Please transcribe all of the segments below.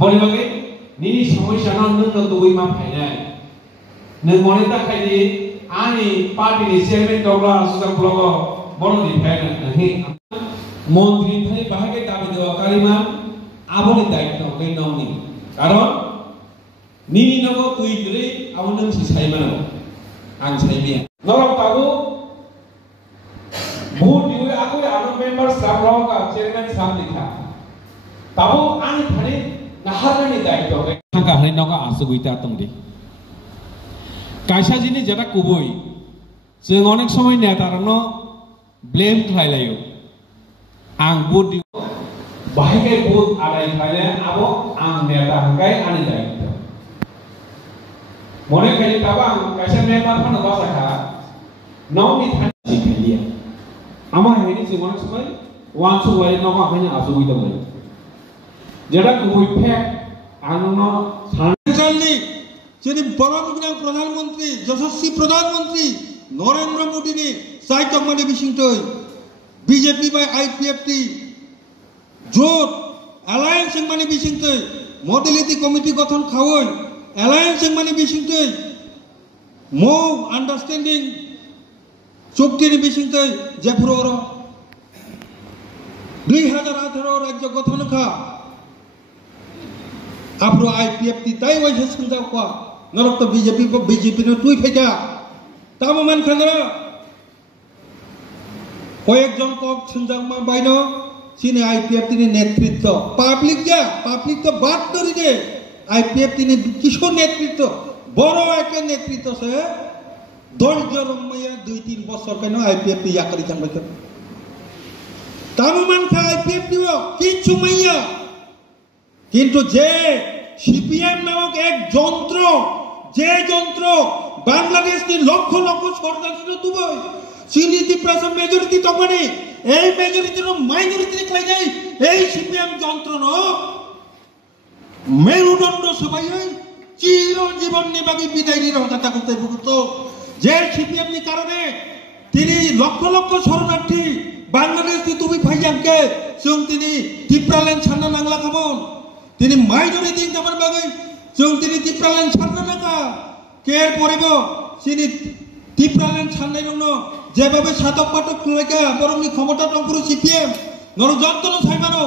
বলি বাকি নিনি সমস্যা নন্দন তুই মা ফাইনাল নों মনে তাকাইনি আনি পার্টিনি চেয়ারম্যান ডগলা সুজাক ব্লগ বড়দি ফাইনাল হে মন্ত্রী ফাই বাহাগে দাবি দেওয়া কারিমা আবনি দায়িত্ব কে নংনি কারণ নিনি নগো তুই গরে আবন নং সি সাইমানো आं साइमिया नरम बाबू भूत दिवे आको आनो मेंबर साब्राव का चेयरमैन साहब लिखा बाबू आनि थाने नाहारनि दायित्व बे थांका हनै नगा आसुगुइता तंदि कायसा जिनि जेटा कुबुइ जों अनेक समय नेतारनो ब्लेम खालायो आं भूत दिव बाहायगे भूत आदाय खाले आबो आं नेता हंगाय आनि दायित्व मने खाली ताबां कायसा मेंबर फानो बासाखा नौनि थानि जिखिलिया आमा हेनि सिमन समय वान सुवाय नगा खानि आसुगुइ दंलै जेटा गुबै फेक आंनो सानजालनि जोंनि बर'नि प्रधानमंत्री यशस्वी प्रधानमंत्री नरेंद्र मोदीनि साइटकमानि बिसिंथै बीजेपी बाय आईपीएफटी জোট एलायंस मानि बिसिंथै मडेलिटी कमिटी गठन खावै एलायंस मानि बिसिंथै मौ अंडरस्टैंडिंग चुक्तिनि बिसिंथै जेफ्रोर 2018 राज्य गठन खा आफ्रो आईपीएफटी ताई वैसे संजावका नरक तो बीजेपी नो तुई फैजा तामो मान खानरा कयेकजन कक संजावमा बायनो सिने आईपीएफटी नि नेतृत्व पाब्लिक तो बात करी दे आईपीएफटी नि किशोर नेतृत्व बड़ो एक नेतृत्व से धैर्य रमैया 2-3 बছর केन आईपीएफटी याकरी थांबाय तामो मान खा आईपीएफटी किछु मैया किंतु जे सीपीएम नामक एक যন্ত্র যে যন্ত্র বাংলাদেশ নি লক্ষ লক্ষ সরকার দুবাই সিনিটি প্রাস মেজরিটি তখনই এই মেজরিটি নো মাইনরিটি নিকলাই যায় এই সিপিএম যন্ত্র ন মেরুদণ্ড সবাই চির জীবন নিবাগী বিদায়ী রহতা করতে ভুক্ত যে সিপিএম নি কারণে তিনি লক্ষ লক্ষ শরণার্থী বাংলাদেশ নি তুমি ফাইজামকে जों তিনি টিপ্রালেন ছান্না নাংলা খাবন তিনি মাইনরিটি জামান বাগৈ जों তিনি টিপ্রালেন ছান্না নাগা কের পরেব তিনি টিপ্রালেন ছান্নাই নন যেভাবে সাতক পাটক লাগা বরংনি ক্ষমতা টংপুরু সিপিএম নর যন্ত্র সাইমানো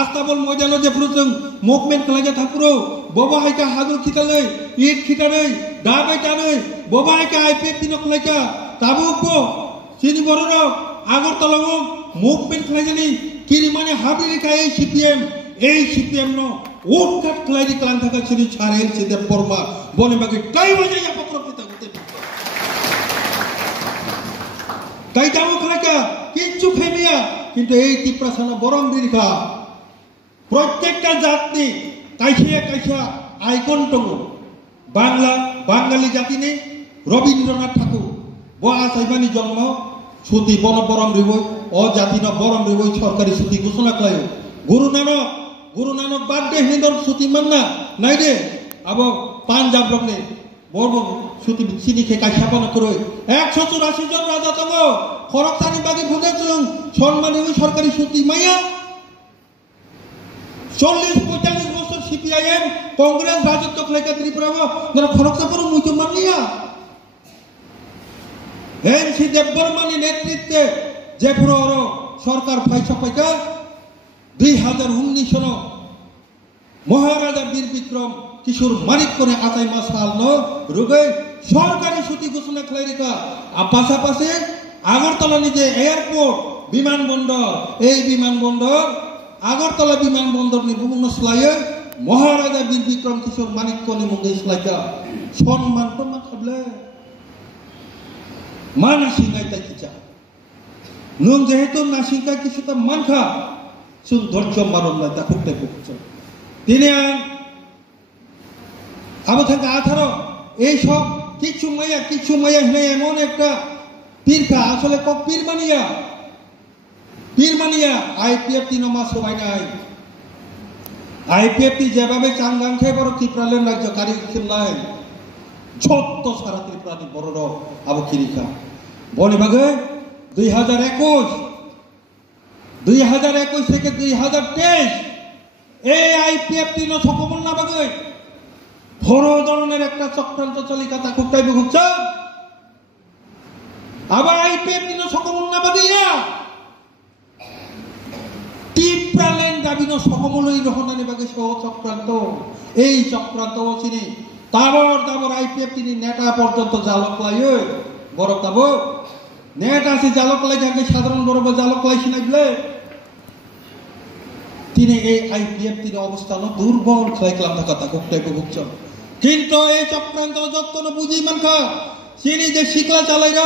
আস্তাবল ময়দান যে পুরুষং মুভমেন্ট লাগা থাকুরো ববা হাইকা হাদুর খিতালৈ ইট খিতালৈ দাবাই টাनै ববা হাইকা আইপিএফ দিনক লাগা তাবুকো সিনি বড়র আগরতলাও মুভমেন্ট লাগানি কিনি মানে হাবিরিকা এই সিপিএম নো ওটকাট ক্লাইরি কালান থাকা ছিল ছাড়েল সিদে পরমা বনে বাকি তাই বাজে যা পত্র পিতা করতে তাই দাও খাকা কিচ্ছু খাইমিয়া কিন্তু এই টিপ্রাসানা বরং দীর্ঘা প্রত্যেকটা জাতি কাইসা আইকন দङ বাঙালি জাতি নেই রবীন্দ্রনাথ ঠাকুর বয়া সাইবানি জন্ম ছুটি বরম রিবই ও জাতি না বরম রিবই সরকারি ছুটি ঘোষণা করায় गुरु नानक बार्डे हिंदर छुट्टी मानना नाई दे अब पांजाब रखने बड़ छुट्टी सिनी के काशापन करे 184 जन राजा दङ खरकसानि बागै बुझे जों सम्मानी सरकारी छुट्टी माया 40-45 বছর सीपीआईएम कांग्रेस राजत्व खलायका त्रिपुराबो नरा खरकसाफोर मुइतो मानलिया एनसी देबबर्मानि नेतृत्वे जेफ्रोर सरकार फाइसा फाइका 2019 সনে মহারাজা বীর বিক্রম কিশোর মানিক করে আতাই মাসাল ন রুগে সরকারি ছুটি ঘোষণা খাইরিকা পাশাপাশি আগরতলা নিজে এয়ারপোর্ট বিমানবন্দর এই বিমানবন্দর আগরতলা বিমানবন্দর নি বিভিন্ন স্লাইয়ে মহারাজা বীর বিক্রম কিশোর মানিক কোনি মুগে স্লাইকা সম্মান তো না খাবলে মানসিংগাই তাইছা নং যেহেতু নাসিংকা কিছুটা মানখা सुन धैर्य मारन ता फुकते फुकछ तिनि अब थाका 18 এই সব কিছু মায়া হই এমন একটা পীরকা আসলে কক পীর মানিয়া আইপিএফটি নমা সবাই নাই আইপিএফটি যেভাবে চাঙ্গাং খাই বড় ত্রিপুরালেন রাজ্য কারিগর নাই ছোট্ট সারা ত্রিপুরানি বড় আবু কিরিকা বনে বাগে 2021 থেকে 2023 এই আইপিএফ তিন সকমল না বাগে বড় ধরনের একটা চক্রান্ত চলিকা তা খুঁটাই বুঝছ আবার আইপিএফ তিন সকমল না বাগিয়া টিপ্রালেন দাবিনো সকমলই রহনানি বাগে সহ চক্রান্ত এই চক্রান্ত চিনি তাবর আইপিএফ তিনি নেতা পর্যন্ত জালক লাই বড় তাবো নেতা আছে জালক লাই থাকে সাধারণ বড় জালক লাই সিনাইলে তিনি এই আইপিএফ তিনি অবস্থান দুর্বল খেলাইলাম থাকা তা কোকটাই বুঝছ কিন্তু এই চক্রান্ত যত্ন বুঝি মানখা চিনি যে শিকলা চালাইর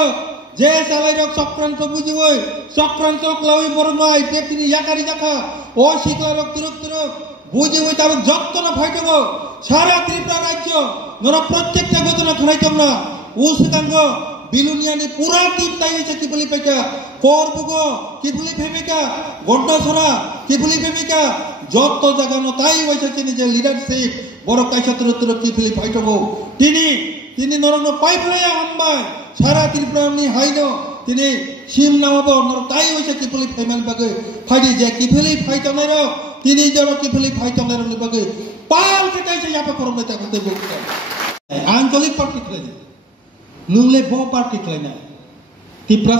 যে চালাইর চক্রান্ত বুঝি ওই চক্রান্ত ক্লাউই বড় নয় আইপিএফ তিনি ইয়াকারি দেখা ও শিকলা রক তুরক বুঝি ওই তার যত্ন ফাইটব সারা ত্রিপুরা রাজ্য নরা প্রত্যেকটা ঘটনা খাইতাম না উসগাঙ্গ বিলুনিয়ানি পুরা টিম তাই হয়েছে কি বলি পাইকা করবুগ কি বলি ভেমিকা গন্ডছড়া কি বলি ভেমিকা যত জাগানো তাই হয়েছে তিনি যে লিডারশিপ বড় কাইসা তুরুত্তর কি বলি ফাইটব তিনি নরন পাইফলাই হাম্বাই সারা ত্রিপুরা নি হাইন তিনি সিম নামাব নর তাই হয়েছে কি বলি ফাইমান বাগে ফাইদি যে কি বলি ফাইতাম না তিনি জড় কি বলি ফাইতাম না বাগে পাল কেটাইছে ইয়াপা করম নেতা করতে বলতে আঞ্চলিক পার্টি খেলে নুংলে ব পার্টি খেলে না ত্রিপুরা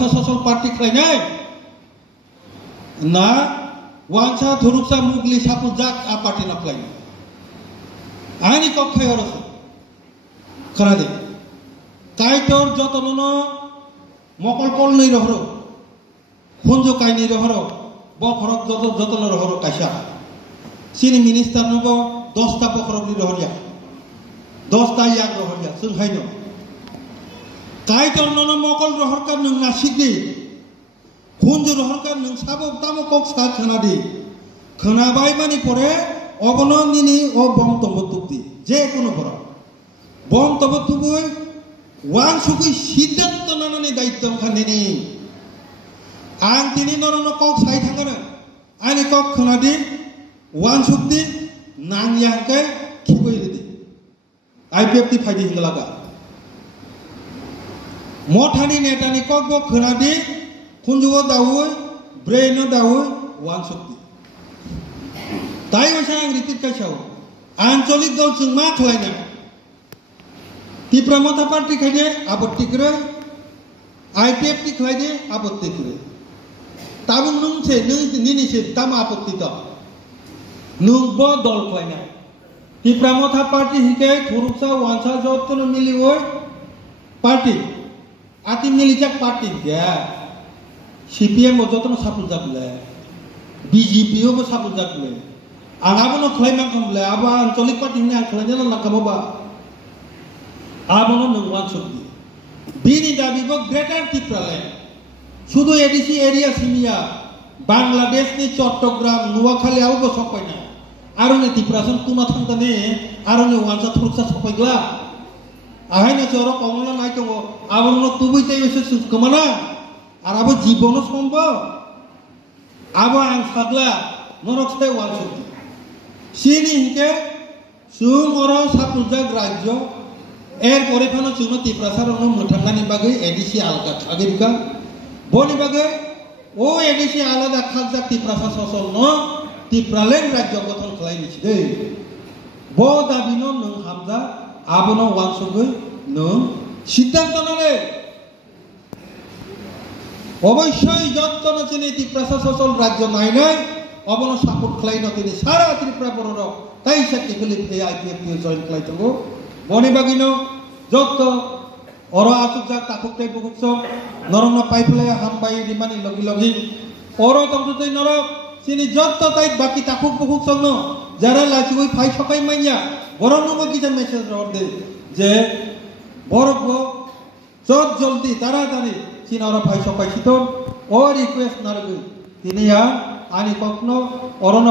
শাসন পার্টি খেলে না ওয়ানসা ধরুকসা মুগলি সাপু জাক আ পার্টি না খেলে আইনি কক্ষায় হরছে খানা দে কাইটর যতন মকল কল নেই রহর খুঞ্জ কাই নেই রহর ব ফরক যতন রহর কাইসা সিনি মিনিস্টার নব 10টা পখরবনি রহরিয়া 10টা ইয়াক রহরিয়া সুহাইন কাইটর নন মকল রহরকার নং নাসিকনি খুঞ্জ রহরকার নং সাবক তামো কক সা খানাদি খানাবাই মানি পরে অবনন্দিনী ও বংতব্য তুক্তি যে কোনো বড় বংতব্য তুবই ওয়ান সুকুই সিদ্ধান্ত নানানি দায়িত্ব খানেনি আং তিনি নরন কক সাই থাকানো আনি কক খানাদি ওয়ান সুক্তি নাংয়াকে খিবই রেদি আইপিএফ টি ফাইদি হিংলাगा মঠানি নেতানি কক ব খানাদি খুঞ্জুও দাউই ব্রেইনো দাউই ওয়ান সুক্তি তাই ওসা আং রিপিট কাইসাও আঞ্চলিক দল जों मा खालायना ত্রিপুরা মথা পার্টি খাইদে আপত্তি করে আইপিএফ টি খাইদे আপত্তি করে তাবু নুংছে নিনিছে তাম আপত্তি তো নুংব দল খাইना ত্রিপুরা মথা পার্টি হিকে থুরুকসা ওয়ানসা যতন মিলি ওই পার্টি আতি মিলিজাক পার্টি গয়া সিপিএম যতন সাপুল যাবলে বিজেপিও সাপুল যাবলে আগাবনো খাইমান কমলে আবা আঞ্চলিক পার্টি নে খাইনা না কামবা আবনো নংওয়ান শক্তি বিনি দাবিব গ্রেটার ত্রিপুরাল্যান্ড শুধু এডিসি এরিয়া সিমিয়া বাংলাদেশ নি চট্টগ্রাম নোয়াখালী আউবো সপাই না আরনে ত্রিপুরাসন তুমা থামতানে আরনে ওয়ানসা থুরকসা সপাইগলা আহাইনা চর কমলা নাই কব আবনো তুবইতাই হইছে সুকমানা আর আবো জীবন সম্ভব আবো আং সাগলা নরকসে ওয়ান শক্তি সিনি হিকে সুং অর সাপুজাক রাজ্য এরপরে ফানো চুনো ত্রিপুরাসার মোথাঙ্গানি বাগে এডিসি আলাদা খাগিরকা বনি বাগে ও এডিসি আলাদা খাগজা ত্রিপুরাসা শাসন ন ত্রিপুরাল্যান্ড রাজ্য গঠন খালাইনিছি দে ব দাবিনো নং হামজা আবনো ওয়ানসগৈ নং সিদ্ধান্ত নালে অবশ্যই যত্ন চিনি ত্রিপুরাসা শাসন রাজ্য নাই নাই অবনো সাপোর্ট খালাইনো তিনি সারা ত্রিপুরা বড় তাই সাকি বলি এই আইপিএফ জয়েন খালাইতগো বনি বাগিনো যত অর আচুজা তাকুকটাই বুকুকস নরম পাইফলাই হামবাই রিমানি লগি লগি অর তমতই নর চিনি যত তাই বাকি তাকুক বুকুকস ন যারা লাচিবই ফাই সকাই মাইয়া বড় নম কিটা মেসেজ রড দে যে বরগ যত জলদি তাড়াতাড়ি চিন অর ফাই সকাই ছিতন ও রিকোয়েস্ট নারগি তিনি আনি কখনো অরণ